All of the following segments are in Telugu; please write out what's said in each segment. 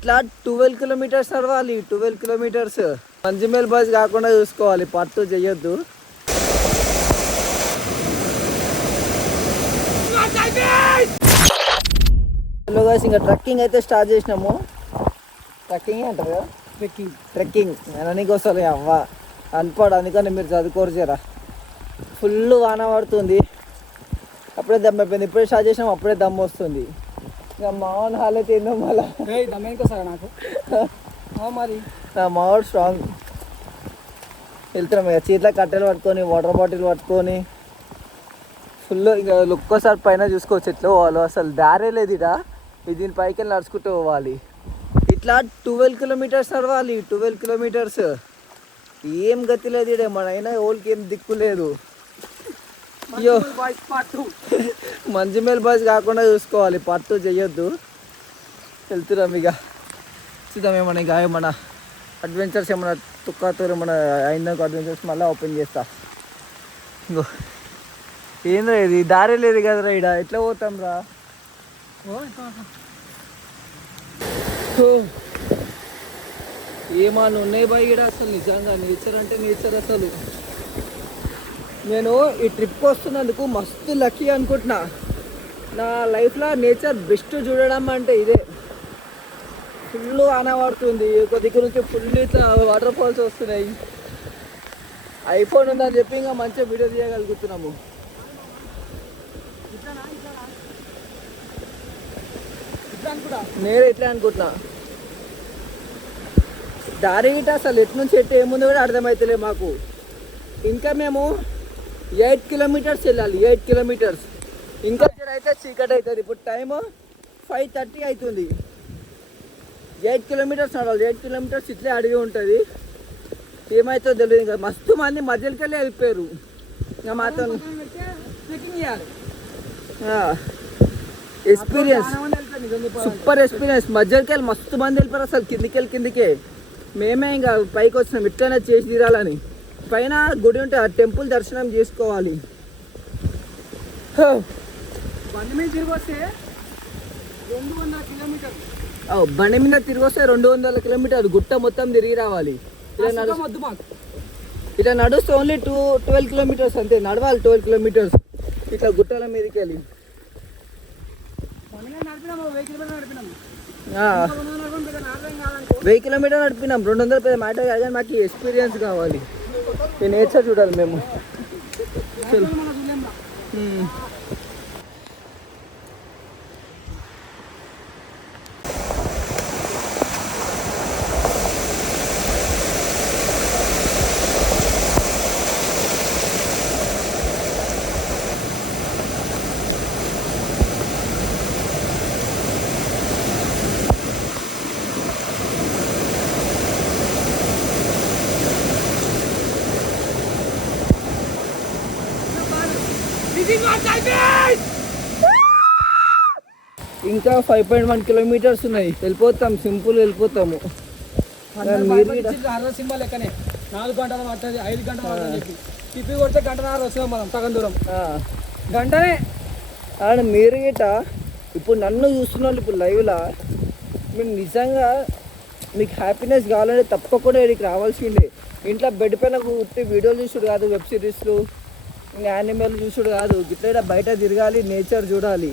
ఇట్లా 12 కిలోమీటర్స్ నడవాలి. 12 కిలోమీటర్స్ మంజిమేల్ బాయ్స్ కాకుండా చూసుకోవాలి, పట్టు చెయ్యొద్దు. హలో గాయ్స్, ఇంకా ట్రెక్కింగ్ అయితే స్టార్ట్ చేసినాము. ట్రెక్కింగ్ అంటారు కదా, ట్రెక్కింగ్ నేను వస్తుంది అవ్వ అనిపాడు, అందుకని మీరు చదువుకోరు జరా. ఫుల్ వాన పడుతుంది, అప్పుడే దమ్ అయిపోయింది. ఇప్పుడే స్టార్ట్ చేసినాము, అప్పుడే దమ్ వస్తుంది. ఇక మావాడు హాలైతే ఏందో మళ్ళీ నాకు మరి మావాడు స్ట్రాంగ్. వెళ్తున్నాం ఇక చీట్ల కట్టెలు పట్టుకొని, వాటర్ బాటిల్ పట్టుకొని ఫుల్. ఇంకా ఒక్కోసారి పైన చూసుకోవచ్చు ఎట్లా పోవాలి, అసలు దారే లేదు ఇక. దీని పైకి వెళ్ళి నడుచుకుంటూ పోవాలి. ఇట్లా 12 కిలోమీటర్స్ నడవాలి. 12 కిలోమీటర్స్ ఏం గతి లేదు ఇడే, మన అయినా ఓళ్ళకి ఏం దిక్కు లేదు. అయ్యో మంజిమేల్ బాయ్స్ కాకుండా చూసుకోవాలి, పట్టు చెయ్యొద్దు. వెళ్తున్నాం ఇక, చూద్దాం ఏమన్నా ఇక ఏమన్నా అడ్వెంచర్స్ ఏమన్నా తుక్కతూరు ఏమన్నా అయిందనుకో అడ్వెంచర్స్ మళ్ళీ ఓపెన్ చేస్తా. ఇంకో ఏంద్రా ఇది, దారే లేదు కదరా ఇడ, ఎట్లా పోతాం రా. ఏమన్నా ఉన్నాయి బాయ్ ఇక్కడ, అసలు నిజంగా నేచర్ అంటే నేచర్. అసలు నేను ఈ ట్రిప్కి వస్తున్నందుకు మస్తు లక్కీ అనుకుంటున్నా. నా లైఫ్లో నేచర్ బెస్ట్ చూడడం అంటే ఇదే. ఫుల్ ఆన పడుతుంది, ఒక దగ్గర నుంచి ఫుల్ ఇట్లా వాటర్ ఫాల్స్ వస్తున్నాయి. ఐఫోన్ ఉందని చెప్పి ఇంకా మంచిగా వీడియో తీయగలుగుతున్నాము. నేను ఎట్లా అనుకుంటున్నా, దారి గిట్ట అసలు ఎటు నుంచి ఎట్టు ఏముందో కూడా అర్థమవుతలే మాకు. ఇంకా మేము 8 కిలోమీటర్స్ వెళ్ళాలి, 8 కిలోమీటర్స్. ఇంకా అయితే చీకటి అవుతుంది. ఇప్పుడు టైము 5:30 అవుతుంది. 8 కిలోమీటర్స్ నడవాలి. 8 కిలోమీటర్స్ ఇట్లే అడిగి ఉంటుంది, ఏమవుతుందో తెలియదు. ఇంకా మస్తు మంది మధ్యలోకి వెళ్ళి వెళ్ళిపోయారు. ఇంకా మాతో ఎక్స్పీరియన్స్, సూపర్ ఎక్స్పీరియన్స్. మధ్యలోకి వెళ్ళి మస్తు మంది వెళ్ళిపోయారు అసలు, కిందికే. మేమే ఇంకా పైకి వచ్చినాం ఇట్లనే చేసి తీరాలని. పైన గుడి ఉంటే ఆ టెంపుల్ దర్శనం చేసుకోవాలి. బండి మీద తిరిగి వస్తే 200 కిలోమీటర్లు, బండి మీద తిరిగి వస్తే 200 కిలోమీటర్లు గుట్ట మొత్తం తిరిగి రావాలి. ఇట్లా నడుస్తే ఓన్లీ 12 కిలోమీటర్స్ అంతే నడవాలి. 12 కిలోమీటర్స్ ఇట్లా గుట్టల మీదకి వెళ్ళి 1000 కిలోమీటర్ నడిపినాం. 200 పెద్ద మ్యాటర్ కాదు, కానీ మాకు ఎక్స్పీరియన్స్ కావాలి. ఈ నేచర్ చూడాలి మేము. ఇంకా 5.1 కిలోమీటర్స్ ఉన్నాయి, వెళ్ళిపోతాం. సింపుల్ వెళ్ళిపోతాము. సింబల్ లెక్కనే 4 గంటలు పడుతుంది, 5 గంటలు పడుతుంది. తిప్పి కొడితే 1.5 వస్తాం మనం, సగం దూరం గంటనే. అండ్ మీరు గిట ఇప్పుడు నన్ను చూస్తున్నారు ఇప్పుడు లైవ్లా, మీరు నిజంగా మీకు హ్యాపీనెస్ కావాలంటే తప్పకుండా ఇక్కడికి రావాల్సిందే. ఇంట్లో బెడ్ పైన కుట్టి వీడియోలు చూసుడు కాదు, వెబ్ సిరీస్లు యానిమల్ చూసుడు కాదు, గిట్లా బయట తిరగాలి, నేచర్ చూడాలి.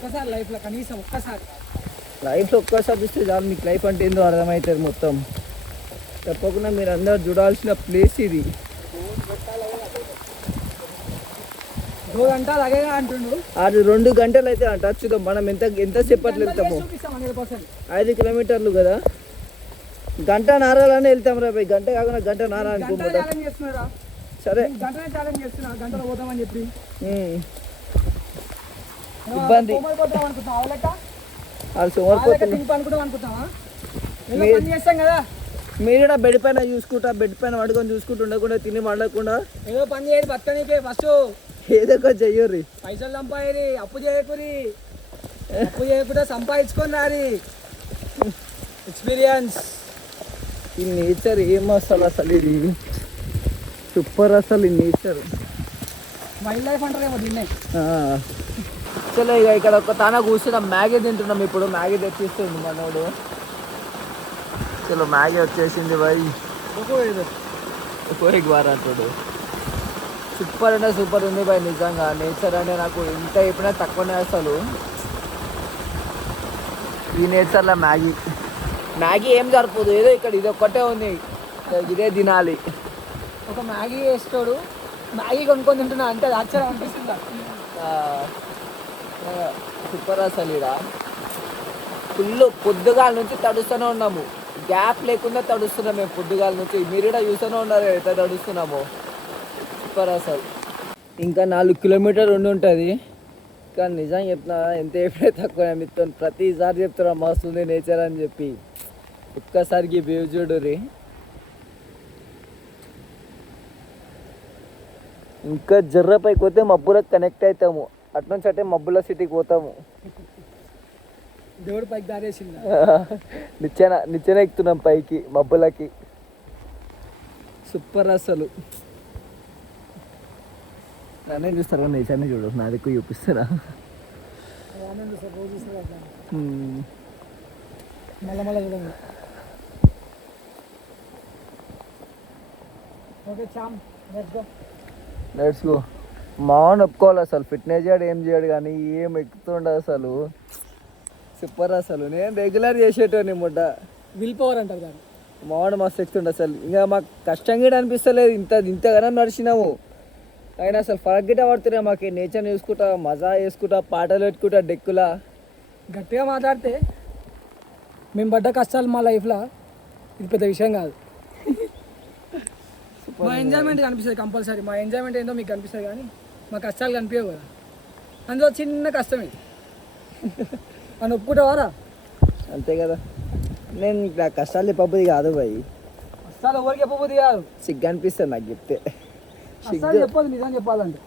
ఒక్కసారి లైఫ్లో కనీసం లైఫ్లో ఒక్కసారి చూస్తే చాలు, మీకు లైఫ్ అంటే ఏందో అర్థమవుతుంది మొత్తం. తప్పకుండా మీరు అందరూ చూడాల్సిన ప్లేస్ ఇది. 2 గంటలు అదే అంటుండు, అది 2 గంటలు అయితే అంట. చూద్దాం మనం ఎంతసేపట్లో వెళ్తాము. 5 కిలోమీటర్లు కదా, 1.5 వెళ్తాం రా. గంట కాకుండా 1.5 అనుకుంటా. సరే ఇబ్బంది, మీరు కూడా బెడ్ పైన చూసుకుంటా, బెడ్ పైన పడుకొని చూసుకుంటూ ఉండకుండా, తిని వండకుండా ఏదో పని చేయరు బతకనికే. ఫస్ట్ ఏదో ఒక చెయ్యర్రి, పైసలు సంపాదరి, అప్పు చేయకుండా సంపాదించుకొని రారి. ఎక్స్పీరియన్స్. ఈ నేచర్ ఏం అసలు ఇది సూపర్. అసలు ఈ నేచర్ వైల్డ్ లైఫ్ అంటారేమో దీన్నే. చలో ఇక ఇక్కడ ఒక తాన కూర్చున్నాం, మ్యాగీ తింటున్నాం. ఇప్పుడు మ్యాగీ తెచ్చిస్తుంది మనోడు. చలో మ్యాగీ వచ్చేసింది బాయ్. పోయికి బారంటాడు. సూపర్ అంటే సూపర్ ఉంది బాయ్. నిజంగా నేచర్ అంటే నాకు ఎంత చెప్పినా తక్కువనే. అసలు ఈ నేచర్లో మ్యాగీ ఏం సరిపోదు, ఏదో ఇక్కడ ఇది ఒక్కటే ఉంది, ఇదే తినాలి. ఒక మ్యాగీ వేస్తాడు, మ్యాగీ కొనుక్కొని తింటున్నా అంటే అది ఆశ్చర్యం అనిపిస్తుందా? సూపర్ అసలు ఇక్కడ ఫుల్ పొద్దుగాల నుంచి తడుస్తూనే ఉన్నాము, గ్యాప్ లేకుండా తడుస్తున్నాం మేము పొద్దుగాల నుంచి. మీరు కూడా చూస్తూనే ఉన్నారు ఎంత తడుస్తున్నాము. సూపర్ అసలు. ఇంకా 4 కిలోమీటర్లు ఉంటుంది. కానీ నిజం చెప్తున్నా, ఎంత ఎప్పుడే తక్కువ మీతో ప్రతిసారి చెప్తున్నా మస్తుంది నేచర్ అని చెప్పి. ఒక్కసారికి వ్యూ చూడుర్రి. ఇంకా జర్ర పైకి పోతే మబ్బులకు కనెక్ట్ అవుతాము, అట్నుంచి అంటే మబ్బుల సిటీకి పోతాము. దేవుడు పైకి దారేసింది. నిచ్చెన ఎక్కుతున్నాం పైకి మబ్బులకి. సూపర్ అసలు. నన్నే చూస్తారు కానీ నేచర్ని చూడు, నా దగ్గర చూపిస్తారా? మళ్ళా మళ్ళీ చూడండి. Okay charm, let's go. మామూలు ఒప్పుకోవాలి అసలు, ఫిట్నెస్ చేయడు ఏం చేయడు కానీ ఏం ఎక్కుతుండదు అసలు. సూపర్ అసలు. నేను రెగ్యులర్ చేసేటోని ముడ్డ విల్ పవర్ అంటారు దాన్ని. మామూలు మస్తు ఎక్కుతుండే అసలు. ఇంకా మాకు కష్టం కూడా అనిపిస్తలేదు, ఇంతగానో నడిచినాము. అయినా అసలు ఫరక్ గిట్ట పడుతున్నాయి మాకు. నేచర్ చూసుకుంటా, మజా వేసుకుంటా, పాటలు పెట్టుకుంటా డెక్కులా. గట్టిగా మాట్లాడితే మేము పడ్డ కష్టాలు మా లైఫ్లో ఇది పెద్ద విషయం కాదు. మా ఎంజాయ్మెంట్ కనిపిస్తుంది కంపల్సరీ. మా ఎంజాయ్మెంట్ ఏందో మీకు కనిపిస్తుంది కానీ మా కష్టాలు కనిపించవు కదా. అందులో చిన్న కష్టమే అని ఒప్పుకుంటావారా? అంతే కదా. నేను ఇక్కడ కష్టాలు చెప్పబుద్ధి కాదు భయ్. కష్టాలు ఎవరికి చెప్పబుద్ధి కాదు, సిగ్గు అనిపిస్తుంది నాకు చెప్తే. కష్టాలు చెప్పదు నిజం చెప్పాలంటే.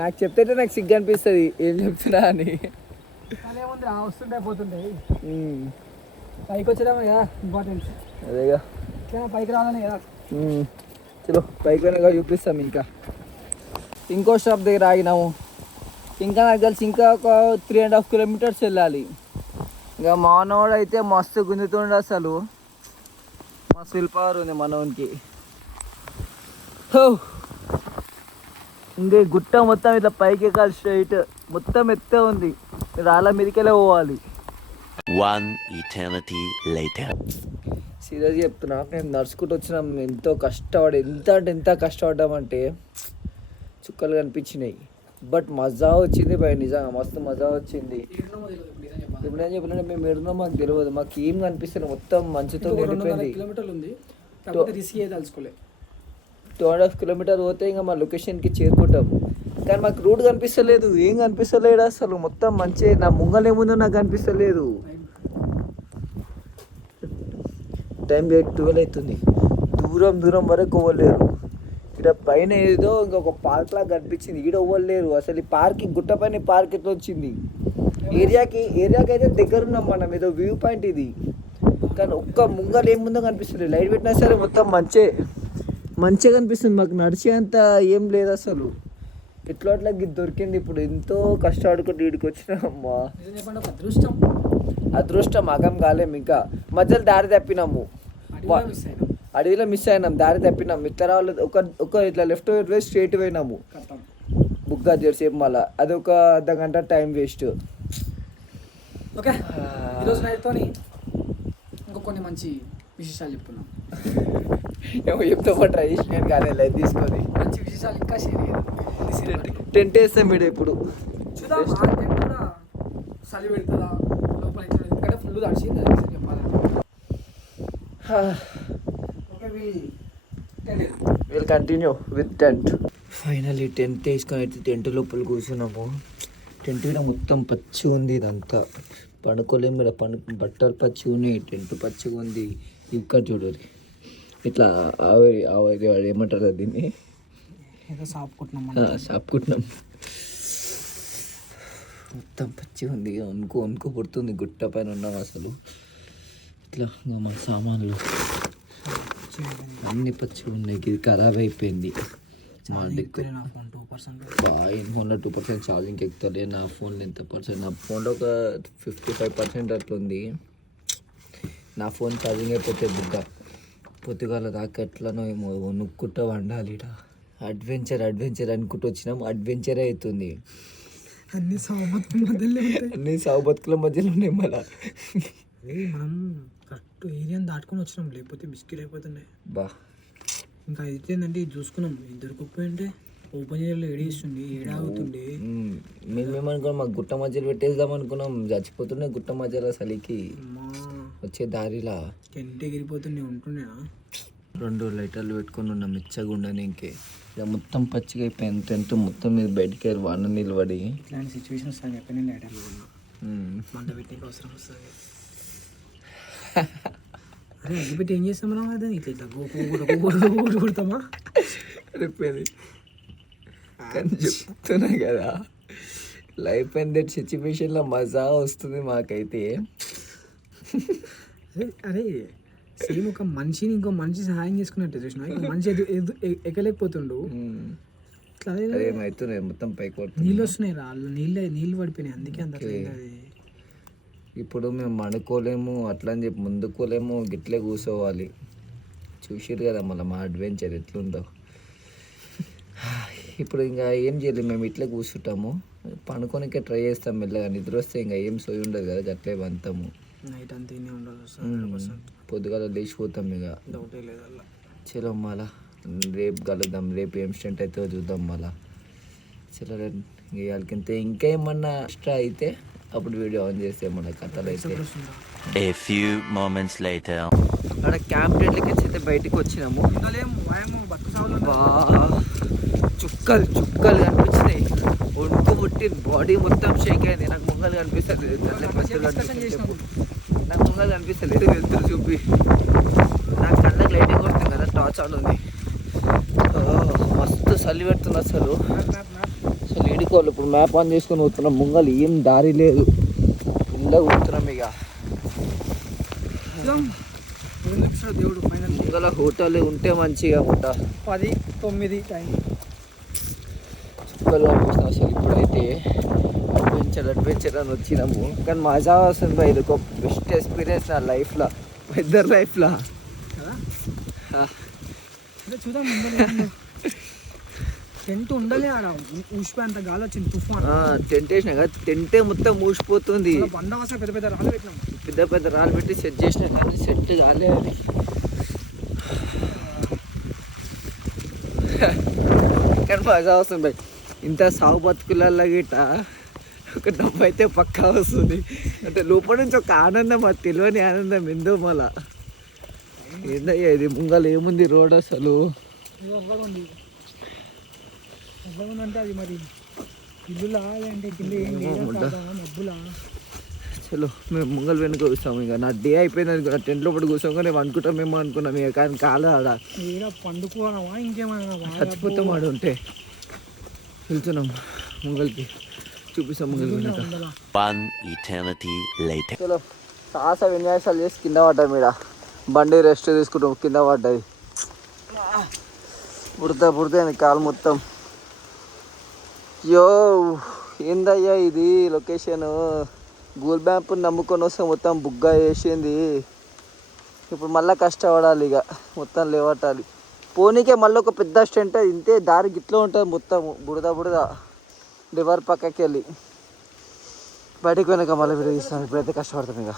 నాకు చెప్తే నాకు సిగ్గు అనిపిస్తుంది ఏం చెప్తున్నా అని. ఏముంది వస్తుంటాయి పోతుంటాయి, పైకి వచ్చేదామే కదా ఇంపార్టెన్స్. అదేగా పైకి రావాలని కదా. చలో పైకి వెనక చూపిస్తాం. ఇంకో స్టాప్ దగ్గర ఆగినాము. ఇంకా నాకు తెలిసి ఇంకా ఒక 3.5 కిలోమీటర్స్ వెళ్ళాలి. ఇంకా మనోడు అయితే మస్తు గుంజుతుండే అసలు. మస్తు విల్ పవర్ ఉంది మనోనికి. ఇంకా గుట్ట మొత్తం ఇట్లా పైకి ఎక్కాలి స్ట్రైట్, మొత్తం ఎత్తే ఉంది. రాళ్ళ మీదకెళ్ళే పోవాలి. సీరియస్గా చెప్తున్నా, మేము నడుచుకుంటూ వచ్చినాం. ఎంతో కష్టపడి ఎంత కష్టపడ్డామంటే చుక్కలు కనిపించినాయి. బట్ మజా వచ్చింది భయ, నిజంగా మస్తు మజా వచ్చింది. ఇప్పుడు నేను చెప్పినట్టు మేము ఎడునో మాకు తెలియదు, మాకు ఏం కనిపిస్తుంది మొత్తం మంచుతో నిండిపోయింది. 2.5 కిలోమీటర్ పోతే ఇంకా మా లొకేషన్కి చేరుకుంటాం. కానీ మాకు రూట్ కనిపిస్తలేదు, ఏం కనిపిస్తలేడు అసలు. మొత్తం మంచి నా ముంగలు ఏముందో నాకు కనిపిస్తలేదు. టైం 12 అవుతుంది. దూరం వరకు పోలేరు. ఇక్కడ పైన ఏదో ఇంకొక పార్క్ లాగా కనిపించింది, ఈడ పోలేరు అసలు. ఈ పార్కింగ్ గుట్ట పైన పార్క్ ఎట్లా వచ్చింది? ఏరియాకి అయితే దగ్గర ఉన్నాం మనం, ఏదో వ్యూ పాయింట్ ఇది. కానీ ఒక్క ముంగలు ఏముందో కనిపిస్తుంది. లైట్ పెట్టినా సరే మొత్తం మంచిగా కనిపిస్తుంది. మాకు నడిచేంత ఏం లేదు అసలు. ఎట్లా అట్లా దొరికింది. ఇప్పుడు ఎంతో కష్టపడుకుంటూ వీడికి వచ్చినామమ్మా. అదృష్టం అగం కాలేము. ఇంకా మధ్యలో దారి తప్పినాము, అడవిలో మిస్ అయినాం, దారి తప్పినాం. ఇతర వాళ్ళు ఒక ఇట్లా లెఫ్ట్ వేసి స్ట్రైట్ పోయినాము. బుక్ అది సేపు మళ్ళీ అది ఒక అర్ధగంట టైం వేస్ట్. ఓకే, ఈరోజు నైట్తో ఇంకో కొన్ని మంచి విశేషాలు చెప్పుకున్నాం. ఏమో చెప్తామో ట్రై చేసి నేను కానీ లైట్ తీసుకొని మంచి విశేషాలు ఇంకా షేర్ చేయాలి. టెంట్ వేస్తాం మీరు ఇప్పుడు చూద్దాం. ఆ టెంట్ కూడా చలి పెడుతుందా లోపల, ఎందుకంటే ఫుల్ తడిచింది చెప్పాలంటే. Okay, will continue with tent. Finally tent వేసుకొని అయితే టెంట్ లోపల కూర్చున్నాము. టెంట్ కూడా మొత్తం పచ్చి ఉంది, ఇదంతా పడుకోలేము మీద. బట్టలు పచ్చి ఉన్నాయి, టెంట్ పచ్చిగా ఉంది. ఇక్కడ చూడరు ఇట్లా ఆవిరి వాడు ఏమంటారు దీన్ని, ఏదో సాపుకుంటున్నాం. మొత్తం పచ్చిగా ఉంది, వణుకు పుడుతుంది. గుట్ట పైన ఉన్నాం అసలు. ఇట్లా మా సామాన్లు అన్ని పచ్చిగా ఉన్నాయి. ఇది ఖరాబ్ అయిపోయింది. నా ఫోన్ 2%. ఈ ఫోన్లో 2% ఛార్జింగ్ ఎక్కుతుంది. నా ఫోన్లో ఎంత పర్సెంట్? నా ఫోన్లో ఒక 55% అట్లుంది. నా ఫోన్ ఛార్జింగ్ అయిపోతే బుగ్గ పొద్దుగాల దాకా ఎట్లనో ఏమో నుక్కుంటూ వండాలి. అడ్వెంచర్ అనుకుంటూ వచ్చినాం, అడ్వెంచరే అవుతుంది. అన్ని సాగు బతుకుల మధ్యలో ఉన్నాయి. మళ్ళీ మనం కరెక్ట్ ఏరియాని దాటుకొని వచ్చినాం, లేకపోతే బిస్కెట్ అయిపోతున్నాయి. బా ఇంకా అయితే ఏంటంటే ఇది చూసుకున్నాం, ఇద్దరు కుప్పోయింటే ఓపెన్ చేయలో ఏడేస్తుంది, ఏడాగుతుండే. మేమేమనుకున్నాం మాకు గుట్ట మధ్యలో పెట్టేద్దాం అనుకున్నాం, చచ్చిపోతుండే గుట్ట మధ్యలో చలికి వచ్చే దారిలా టెంట్ ఎగిరిపోతుండే ఉంటుండేనా. 2 లైటర్లు పెట్టుకొని ఉన్నాం మెచ్చగా ఉండని. ఇంకే ఇక మొత్తం పచ్చిగా అయిపోయింది టెంట్ మొత్తం. మీద బయటికి వెళ్ళి వాన నిలబడి ఇట్లాంటి సిచ్యువేషన్ వస్తాను చెప్పి నేను లైటర్లు మంట పెట్టేకి అవసరం వస్తుంది. అరే అగ్గిపెట్టి ఏం చేస్తాం మనం? అదే ఇట్లా కొడతామా అయిపోయింది. కానీ చెప్తున్నా కదా, లైఫ్ అండ్ దట్ సిచ్యువేషన్లో మజా వస్తుంది మాకైతే. అరే సేమ్ ఒక మనిషిని ఇంకో మనిషి సహాయం చేసుకున్నట్టు చూసిన, మనిషి ఎక్కలేకపోతుండు. ఏమవుతున్నాయి మొత్తం పైకి నీళ్ళు వస్తున్నాయి, రాళ్ళు నీళ్ళు పడిపోయినాయి, అందుకే అంత అది. ఇప్పుడు మేము అనుకోలేము అట్లా అని చెప్పి ముందుకోలేము, గిట్లే కూర్చోవాలి. చూసిరు కదా మళ్ళీ మా అడ్వెంచర్ ఎట్లుందో. ఇప్పుడు ఇంకా ఏం చేయలేము, మేము ఇట్లే కూర్చుంటాము, పనుకోనికే ట్రై చేస్తాం మెల్లగా. నిద్ర వస్తే ఇంకా ఏం సోయి ఉండదు కదా, అట్లే వంతాము. నైట్ అంతా ఉండదు, పొద్దుగాల లేచిపోతాం ఇక. డౌటే లేదు అలా. చలో మళ్ళా రేపు కలుద్దాం, రేపు ఏం స్టెంట్ అయితే చూద్దాం మళ్ళా. చలో ఇవాళకింతే. ఇంకేమన్నా ఎక్స్ట్రా అయితే అప్పుడు వీడియో ఆన్ చేస్తే మన కథలు అయితే. A few moments later. అక్కడ క్యాంప్ టెంట్లకి అయితే బయటికి వచ్చినాము. చుక్కలు కనిపించినాయి, ఒంటు పుట్టి బాడీ మొత్తం షేక్ అయింది. నాకు ముంగలు కనిపిస్తలేదు, నాకు ముంగలు కనిపిస్తలేదు, వెళ్తురు చూపి. నాకు కళ్ళకి లైటింగ్ కొడుతుంది కదా, టార్చ్ ఆన్ ఉంది. మస్తు చలి పెడుతుంది అసలు ఇడుకోవాలి. ఇప్పుడు మ్యాప్ ఆన్ చేసుకొని పోతున్నాం, ముంగలు ఏం దారి లేదు, ఇళ్ళ కూర్చున్నాం ఇక. దేవుడు ముంగల హోటల్ ఉంటే మంచిగా ఉంటా. 10-9 టైం చుక్కలు కనిపిస్తాం అసలు. ఇప్పుడైతే అడ్వెంచర్ అని వచ్చినాము, కానీ మజా వస్తుంది బా. ఇది ఒక బెస్ట్ ఎక్స్పీరియన్స్ నా లైఫ్లో, ఇద్దరు లైఫ్లో. చూద్దాం, టెంట్ ఉండాలి ఆడ, ఊసిపోయి అంత గాలి వచ్చింది, తుఫాన్. టెంట్ వేసినా కదా, టెంటే మొత్తం ఊసిపోతుంది. బండవాస పెద్ద పెద్ద రాళ్ళు పెట్టినాం, పెద్ద రాళ్ళు పెట్టి సెట్ చేసినా కానీ సెట్ కాలే అది. కానీ మజా వస్తుంది బై. ఇంత సాగు బతుకులలో గిట్ట ఒక డబ్బు అయితే పక్కా వస్తుంది. అంటే లోపల నుంచి ఒక ఆనందం, అది తెలియని ఆనందం ఎందో మళ్ళా. ఏందయ్యా ఇది ముంగలు ఏముంది రోడ్ అసలు. అంటే అది మరి ఇల్లులా అంటే మబ్బులా. చలో మేము ముంగల్ వెనుక కూర్చాము. ఇక నా డే అయిపోయింది అనుకున్నా, టెంట్ లోపల కూర్చోగా నేను అనుకుంటాం మేము అనుకున్నాం ఇక, కానీ కాలే ఆడ. పండుకోవడమా ఇంకేమైనా చచ్చిపోతాం ఆడ ఉంటే. వెళ్తున్నాం ముంగల్కి, చూపిస్తాం ముంగల్ వెనుక. 1 eternity later. చలో సాహస విన్యాసాలు చేసి కింద పడ్డాం. మీద బండి రెస్ట్ తీసుకుంటాం, కింద పడ్డది. పుడతాయింది కాలు మొత్తం. యో ఏందయ్యా ఇది లొకేషన్, గూగుల్ మ్యాప్ నమ్ముకొని వస్తే మొత్తం బుగ్గా వేసింది. ఇప్పుడు మళ్ళీ కష్టపడాలి ఇక, మొత్తం లేవటాలి. పోనీకే మళ్ళీ ఒక పెద్ద స్టెంట్, ఇంతే దారి గిట్లో ఉంటుంది మొత్తం బుడద రివర్ పక్కకి వెళ్ళి. బయటకు వెనక మళ్ళీ వీడియో తీస్తాను. ఇప్పుడైతే కష్టపడతాం ఇక.